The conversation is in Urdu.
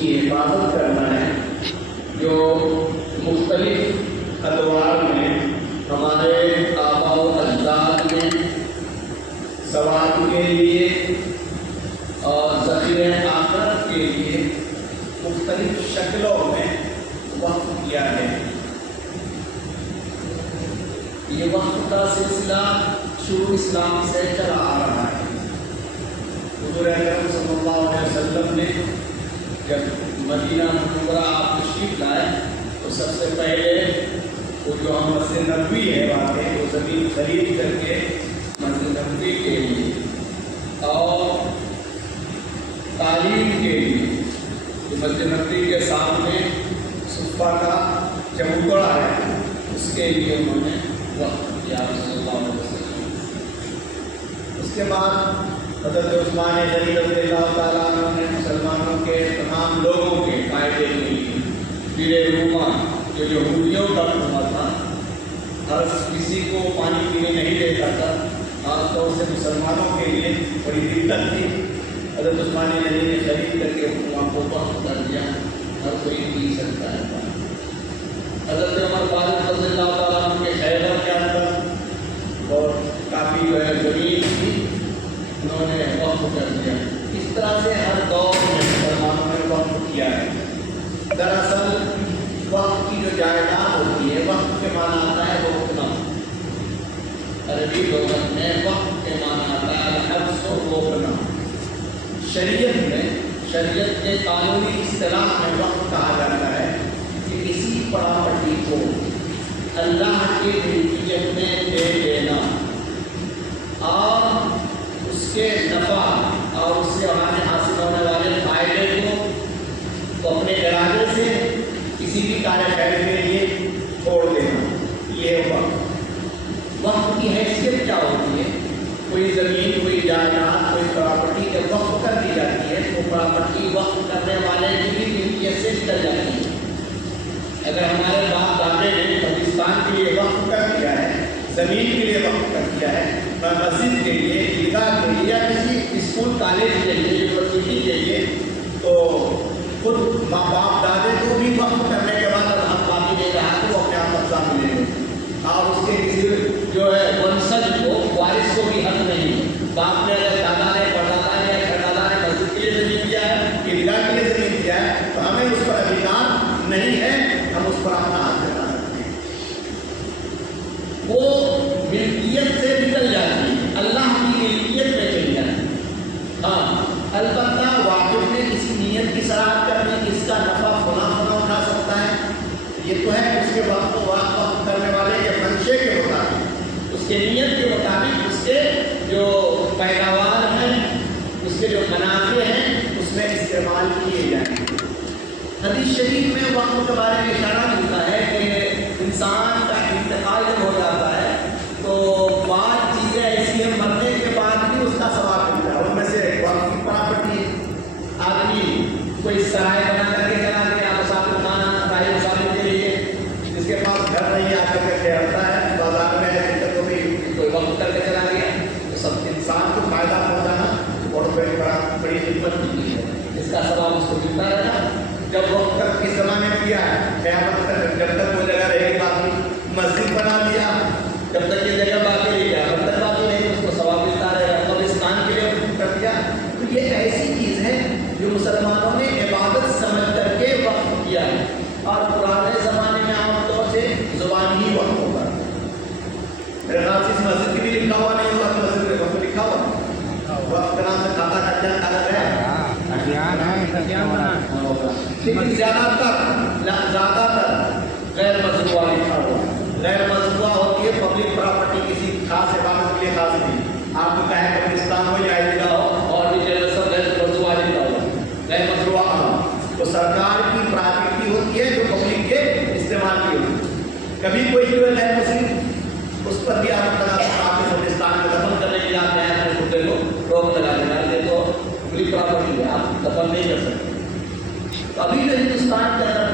کی حفاظت کرنا ہے، جو مختلف ادوار میں ہمارے آباء و اجداد نے ثواب کے لیے اور ذخیرہ آخرت کے لیے مختلف شکلوں میں وقف کیا ہے۔ یہ وقف کا سلسلہ شروع اسلام سے چلا آ رہا ہے۔ حضور اکرم صلی اللہ علیہ وسلم نے جب مدینہ منورہ آپ تشریف لائے تو سب سے پہلے وہ جو ہم مسجد نبوی ہے واقع وہ زمین خرید کر کے مسجد نبوی کے لیے اور تعلیم کے لیے جو مسجد نبوی کے سامنے صفہ کا چبوترا ہے اس کے لیے انہوں نے وقف کیا صلی اللہ علیہ وسلم۔ اس کے بعد حضرت عثمان غنی رضی اللہ تعالیٰ عنہ نے مسلمانوں کے تمام لوگوں کے قاعدے کے لیے پیر روما جو یہودیوں کا کنواں تھا، ہر کسی کو پانی پینے نہیں دیتا تھا، خاص طور سے مسلمانوں کے لیے بڑی دقت تھی۔ حضرت عثمان غنی نے خرید کر کے کنواں کو وقف کر دیا، ہر کوئی پی سکتا ہے پانی۔ حضرت عمر فاروق رضی اللہ تعالیٰ عنہ کے خیبر کے اندر اور کافی جو ہے زمین تھی انہوں نے وقف کر دیا۔ اس طرح سے ہر دور میں مسلمانوں نے وقف کیا ہے۔ دراصل وقف کی جو جائیداد ہوتی ہے، وقف کے معنی آتا ہے روکنا، عربی لغت میں وقف کے معنی آتا ہے الحبس و روکنا۔ شریعت میں، شریعت کے قانونی اصطلاح میں وقف کہا جاتا ہے کہ کسی پراپرٹی کو اللہ کی ملکیت میں دے دینا اور اس کے نفع اور اس سے وہاں سے حاصل ہونے والے فائدے کو اپنے ارادے سے کسی بھی کاریہ خیر کے لیے چھوڑ دینا، یہ وقف۔ وقف کی حیثیت کیا ہوتی ہے؟ کوئی زمین، کوئی جائیداد، کوئی پراپرٹی جب وقف کر دی جاتی ہے تو پراپرٹی وقف کرنے والے کی بھی ملکیت سے نکل جاتی ہے۔ اگر ہمارے باپ دادے نے قبرستان کے لیے وقف کر دیا ہے، زمین کے لیے وقف کر دیا ہے، مسجد کے لیے، عیدگاہ کے لیے یا کسی اسکول کالج کے لیے، یونیورسٹی کے لیے، تو خود ماں باپ دادے کو بھی وقف کرنے کے بعد اب حق باقی نہیں رہا تو وہ اپنے آپ قبضہ ملے گا، اور اس کے کسی جو ہے ونسج کو، وارث کو بھی حق نہیں۔ باپ نے اگر دادا نے، پردادا نے یا پردادا نے مسجد کے لیے زمین دیا ہے، عیدگاہ کے لیے زمین دیا ہے تو ہمیں اس پر ادھیکار نہیں ہے، ہم اس پر اپنا ہاتھ لگا سکتے ہیں۔ وہ ملکیت سے نکل جاتی ہے، اللہ کی ملکیت میں چلی جاتی ہے۔ ہاں البتہ واقف نے کسی نیت کی سراہد کرنی کہ اس کا نفع فلاں اٹھا سکتا ہے، یہ تو ہے اس کے وقت کرنے والے کے منشے کے مطابق، اس کے نیت کے مطابق، اس کے جو پیداوار ہیں، اس کے جو منافع ہیں اس میں استعمال کیے جائیں گے۔ حدیث شریف میں وقف کے بارے میں اشارہ ملتا ہے کہ انسان کا انتقال جب ہو جاتا ہے تو بعض چیزیں ایسی ہیں مرنے کے بعد بھی اس کا ثواب ملتا ہے۔ ان میں سے وقف کی پراپرٹی، آدمی کوئی سرائے بنا کر کے چلا گیا مسافر خانہ، رائے مسافر کے لیے، جس کے پاس گھر نہیں آ کر کے ٹھہرتا ہے بازار میں تو بھی کوئی وقف کر کے چلا گیا، تو سب انسان کو فائدہ پہنچانا بہت بڑی خدمت کی ہے، اس کا ثواب اس کو ملتا رہتا۔ جب وقت تک اس زمانے میں کیا ہے، قیامت تک جب تک وہ جگہ رہے گی باقی، مسجد بنا دیا جب تک یہ جگہ باقی رہی ہے، جب تک باقی نہیں اس کو ثواب ملتا رہے گا۔ قبرستان کے لیے وقف کر دیا تو یہ ایسی چیز ہے جو مسلمانوں نے عبادت سمجھ کر کے وقف کیا ہے، اور پرانے زمانے میں عام طور سے زبان ہی وقف ہوگا۔ میرے خیال سے اس مسجد کے بھی لکھا ہوا نہیں ہوگا، مسجد میں وقف لکھا ہوا، وقف کے نام سے کھاتا کٹیا کھانا گیا لیکن زیادہ تر غیر مزروعہ لکھا ہوا۔ غیر مزروعہ ہوتی ہے پبلک پراپرٹی، کسی خاص عبادت کے لیے خاص نہیں، آپ کو کہیں قبرستان ہو یا عیدگاہ ہو اور بھی جگہ سب غیر مزروعہ لکھا ہوا۔ غیر مزروعہ تو سرکار کی پراپرٹی ہوتی ہے جو پبلک کے استعمال کی ہوتی ہے۔ کبھی کوئی جو ہے مسلم اس پر بھی آپ قبرستان میں دفن کرنے کے لیے آپ نیا چھوٹے لوگ روک لگا دیں، تو پبلک پراپرٹی ہے، آپ دفن نہیں کر سکتے۔ ابھی جو ہندوستان کے اندر